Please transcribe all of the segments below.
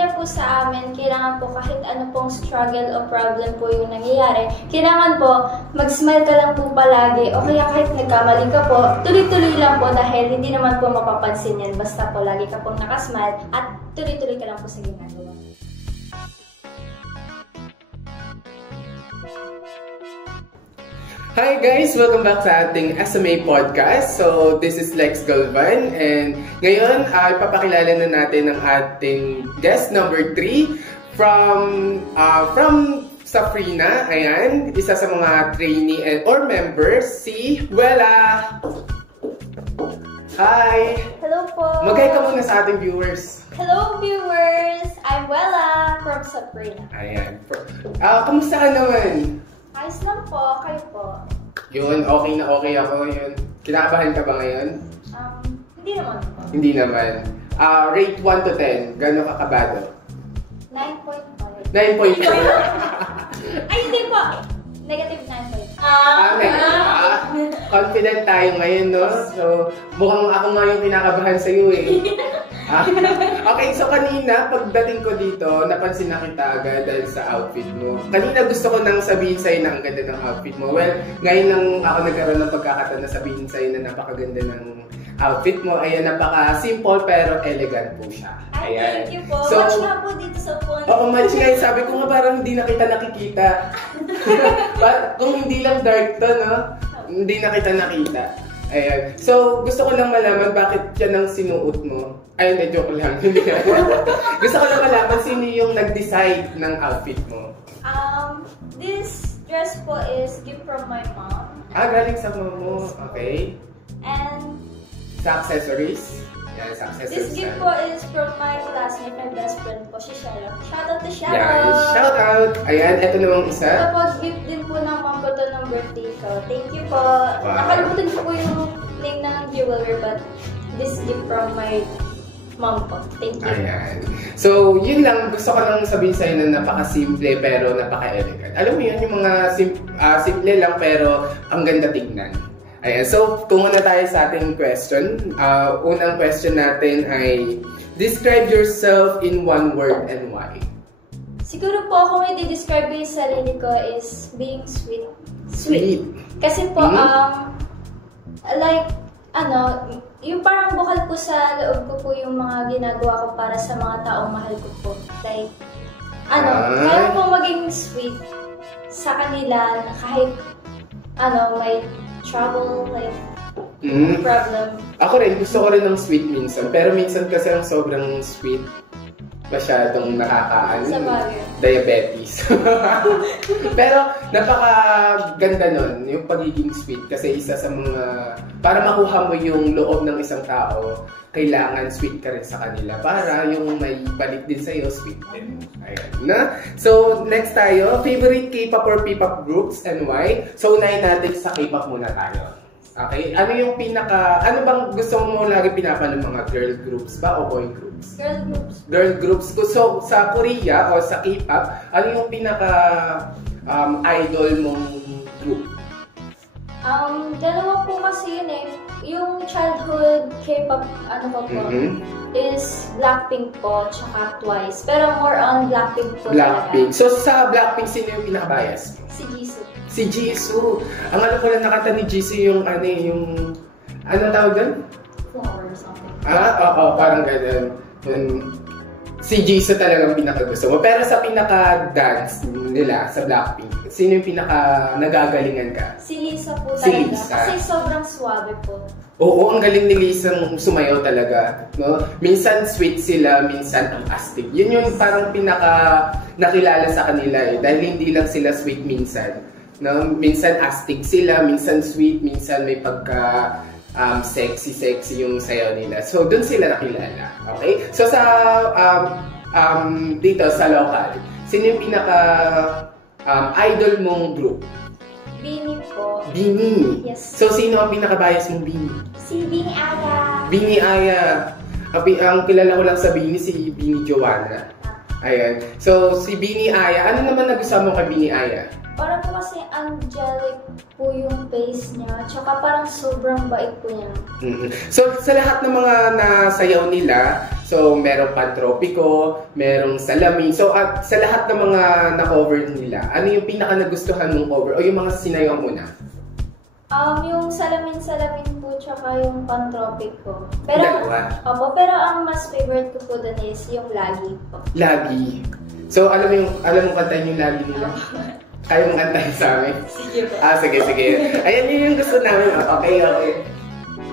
niya po sa amin, kailangan po kahit ano pong struggle o problem po yung nangyayari, kailangan po mag-smile ka lang po palagi o kaya kahit nagkamali ka po, tuloy-tuloy lang po dahil hindi naman po mapapansin yan. Basta po lagi ka pong nakasmile at tuloy-tuloy ka lang po sa ginagawa. Hi guys! Welcome back sa ating SMA podcast. So, this is Lex Galvan and ngayon ay papakilala na natin ang ating guest number 3 from Safrina. Ayan, isa sa mga trainee or members, si Wella. Hi! Hello po! Mag-hi ka muna sa ating viewers. Hello viewers! I'm Wella from Safrina. Ayan. Kamusta ka naman? Ayos lang po, kayo po. Yun, okay na okay ako. Yun. Kinakabahan ka ba ngayon? Hindi naman po. Hindi naman. Rate 1 to 10, gano'n ka kabado? 9.5. 9.5. Ay, hindi po! Negative 9.5. Confident tayo ngayon, no? So, mukhang ako nga yung kinakabahan sa'yo eh. Okay, so kanina, pagdating ko dito, napansin na kita agad dahil sa outfit mo. Kanina gusto ko nang sabihin sa'yo na ang ganda ng outfit mo. Well, ngayon lang ako nagkaroon ng pagkakataon na sabihin sa'yo na napakaganda ng outfit mo. Ayan, napaka-simple pero elegant po siya. Ayan. Thank you po. So, match nga po dito sa phone. Oo, match nga. Sabi ko nga parang hindi na kita nakikita. Kung hindi lang dark to, no? Hindi na kita nakita. Ayan. So, gusto ko lang malaman bakit yan ang sinuot mo. Ay, hindi, joke lang. Gusto ko lang malaman sino yung nag-decide ng outfit mo. This dress po is gift from my mom. Galing sa mom mo. Okay. And Sa accessories? Yan, sa accessories. this gift po is from my classmate, my best friend po, si Shella. Shout out to Shella! Yan, shout out! Ayan, eto namang isa. Tapos, gift din po ng mom ko to ng birthday ko. Thank you po. Wow. Nakalimutan ko po yung name ng jewelry, but this gift from my mom po. Thank you. Ayan. So, yun lang. Gusto ko lang sabihin sa'yo na napaka-simple pero napaka-elegant. Alam mo yun, yung mga simple lang pero ang ganda tignan. Ayan. So, kung muna tayo sa ating question. Unang question natin ay, describe yourself in one word and why? Siguro po, kung i-describe yung sarili ko is being sweet. Sweet. Kasi po, yung parang bukal po sa loob ko po yung mga ginagawa ko para sa mga taong mahal ko po. Like, kaya po maging sweet sa kanila kahit, may trouble, like, problem. Ako rin, gusto ko rin ng sweet minsan. Pero minsan kasi ang sobrang sweet, masyadong diabetes. Pero napakaganda nun, yung pagiging sweet. Kasi isa sa mga, para makuha mo yung loob ng isang tao, kailangan sweet ka rin sa kanila. Para yung may balik din sa'yo, sweet din. Ayan na. So, next tayo, favorite K-pop or P-pop groups and why? So, unahin natin sa K-pop muna tayo. Okay, ano bang gusto mo lagi pinapanood, mga girl groups ba o boy groups? Girl groups. Girl groups. So, sa Korea o sa K-pop, ano yung idol mong group? Dalawa po kasi yun eh. Yung childhood K-pop, is Blackpink po, tsaka Twice. Pero more on Blackpink po. Blackpink. So, sa Blackpink, sino yung pinaka-bias? Si Jisoo. Si Jisoo. Ang alam ko lang nakanta ni Jisoo yung anong tawag doon? Flower or something. Oo, parang ganun. Si Jisoo talagang pinaka-gusto mo. Pero sa pinaka-dance nila sa Blackpink, sino yung pinaka-nagagalingan ka? Si Lisa po talaga. Si Lisa. Kasi sobrang suwabe po. Oo, ang galing ni Lisa sumayaw talaga. No? Minsan sweet sila, minsan ang astig. Yun yung parang pinaka-nakilala sa kanila eh. Dahil hindi lang sila sweet minsan. No? Minsan astig sila, minsan sweet, minsan may pagka sexy yung sayaw nila. So, dun sila nakilala. Okay? So, sa dito sa local, sino yung idol mong group? Beanie po. Beanie? Yes. So, sino ang pinaka-bias mong Beanie? Si Beanie Aya. Beanie Aya. Ang kilala ko lang sa Beanie, si Beanie Joanna. Ayan. So, si Beanie Aya. Ano naman nagustuhan mo kay Beanie Aya? Parang po kasi angelic po yung face niya. Tsaka parang sobrang bait po niya. So, sa lahat ng mga nasayaw nila, so merong Pantropiko, merong Salamin. So, sa lahat ng mga na-cover nila, ano yung pinaka nagustuhan mong cover? O yung mga sinayaw mo na? Yung Salamin po, tsaka yung Pantropiko. Pero, Dalawa? Opo, pero ang mas favorite ko po dun is yung Lagi po. Lagi. So, alam mo kantahin yung Lagi nila? Kaya mong kantahin sa amin? Sige po. Sige. Ayan yun yung gusto namin. Okay.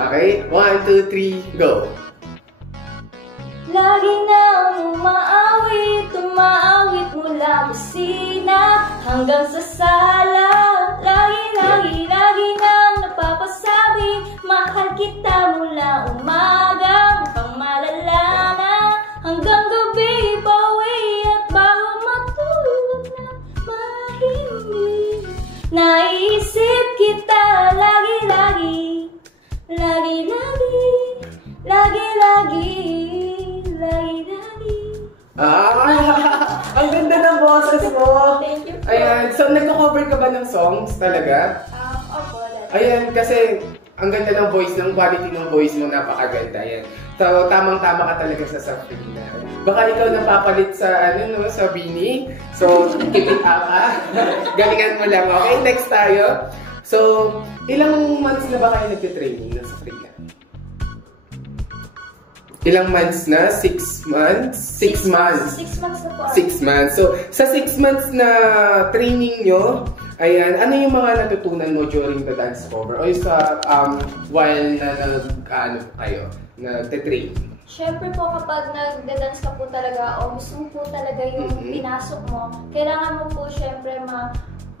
Okay, 1, 2, 3, go! Lagi na umaawit mula kusina hanggang sa sala. Lagi nang napapasabi, mahal kita mula umaga hanggang malala na, hanggang gabi pauwi at bago matulog na mahimbing. Naisip kita lagi. Ang ganda ng boses mo! Thank you po. Ayan, so nagko-cover ka ba ng songs talaga? Opo, Ayan, kasi ang ganda ng voice, ng quality ng voice mo, napakaganda. Ayan. So, tamang-tama ka talaga sa Sabrina. Baka ikaw napapalit sa, sa Bini. So, keep it up, ha? Galingan mo lang. Okay, next tayo. So, ilang months na ba kayo nagtitraining ng Sabrina? Ilang months na? 6 months? 6 months. 6 months na po. 6 months. So, sa 6 months na training nyo, ayan, ano yung mga natutunan mo during the dance cover? O sa while na kayo, nagte-train? Siyempre po, kapag nagda-dance ka po talaga o gusto mo po talaga yung pinasok mo, kailangan mo po siyempre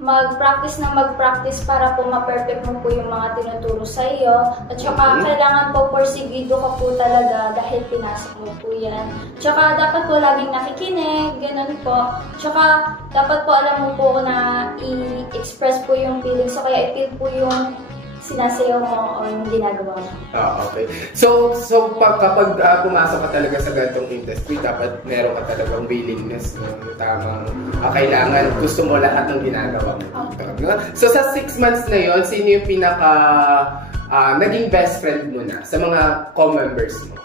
mag-practice para po ma-perfect mo po yung mga tinuturo sa iyo. At saka kailangan po porsigido ka po talaga dahil pinasok mo po yan. Tsaka dapat po laging nakikinig, ganun po. Tsaka dapat po alam mo po na i-express po yung feelings. So kaya i-feel po yung sinasayaw mo o yung ginagawa mo. Okay. So kapag pumasok ka talaga sa ganitong industry, dapat meron ka talagang willingness, tamang kailangan, gusto mo lahat ng ginagawa mo. Okay. So sa 6 months na yon, sino yung pinaka naging best friend mo na sa mga co-members mo?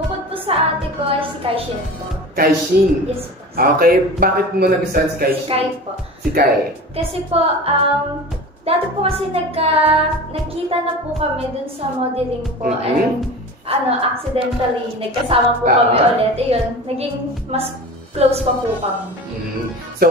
Bukod po sa ate ko ay si Kaishin po. Kaishin? Yes po. Okay. Bakit mo nagustuhan si Kaishin? Si Kai po. Si Kai? Kasi po, dati po kasi nagkita na po kami dun sa modeling po and accidentally nagkasama po kami ulit. Ayun, naging mas close pa po kami. So,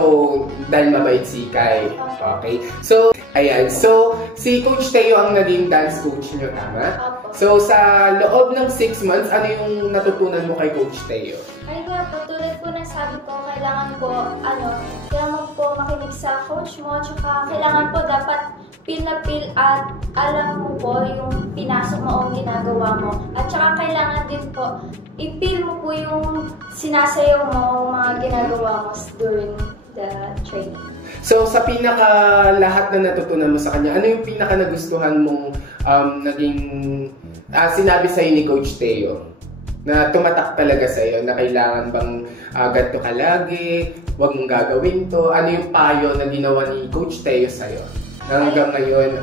dahil mabait si Kai. Okay. So, ayan. So, si Coach Teo ang naging dance coach nyo, tama? Opo. So, sa loob ng 6 months, ano yung natutunan mo kay Coach Teo? Ay nga po, tulad po ng sabi ko, kailangan po makinig sa coach mo, tsaka kailangan po dapat feel na feel at alam mo po yung pinasok mo o ginagawa mo. At tsaka kailangan din po, i-feel mo po yung sinasayaw mo, mga ginagawa mo during the training. So, sa pinaka lahat na natutunan mo sa kanya, ano yung pinaka nagustuhan mong naging sinabi sa'yo ni Coach Teo? Na tumatak talaga sa'yo, na kailangan bang ganito ka lagi, huwag mong gagawin to. Ano yung payo na ginawa ni Coach Teo sa'yo? Na hanggang ngayon,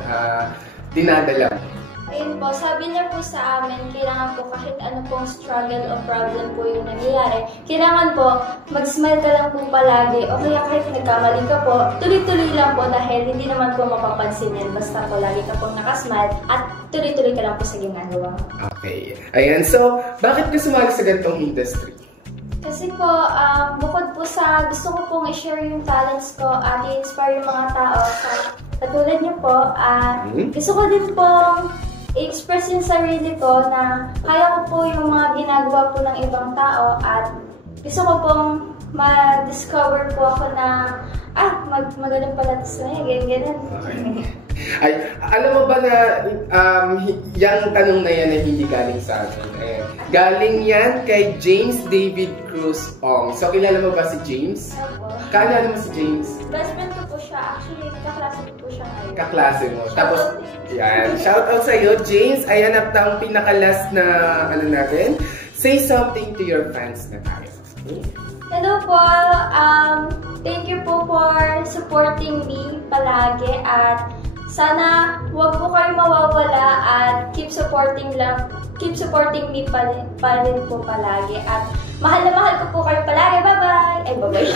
dinadala mo? Ayun po, sabi niya po sa amin, kailangan po kahit ano pong struggle o problem po yung nangyayari, kailangan po mag-smile ka lang po palagi o kaya kahit nagkamali ka po, tuloy-tuloy lang po dahil hindi naman po mapapansin yan. Basta po lagi ka pong nakasmile at tuloy-tuloy ka lang po sa ginagawa mo. Okay. Ayan, so bakit ka sumali sa ganitong industry? Kasi po, bukod po sa gusto ko pong i-share yung talents ko at i-inspire yung mga tao sa katulad niyo po, gusto ko din pong i-express yung sarili ko na kaya ko po yung mga ginagawa po ng ibang tao at gusto ko pong ma-discover po ako na magaling pala ito sa ganyan. Okay. Ay, alam mo ba na yung tanong na yan ay hindi galing sa akin? Galing yan kay James David Cruz Ong. So, kilala mo ba si James? Opo. Kaalala mo si James? Best friend ko po siya. Actually, kaklase ko po siya ngayon. Kaklase mo. Tapos, yan. Shoutout sa'yo, James. Ayan at ang pinaka-last na natin. Say something to your fans na tayo. Hello po. Thank you po for supporting me palagi at sana huwag po kayo mawawala at keep supporting me pa rin po palagi. At mahal na mahal ko po kayo palagi. Bye-bye! Ay, bye-bye.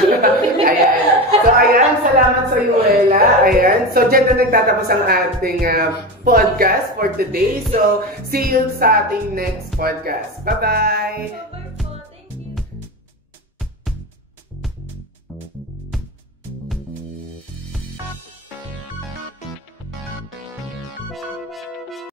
Ayan. So, ayan. Salamat sa Yuela. Ayan. So, dyan na nagtatapos ang ating podcast for today. So, see you sa ating next podcast. Bye-bye!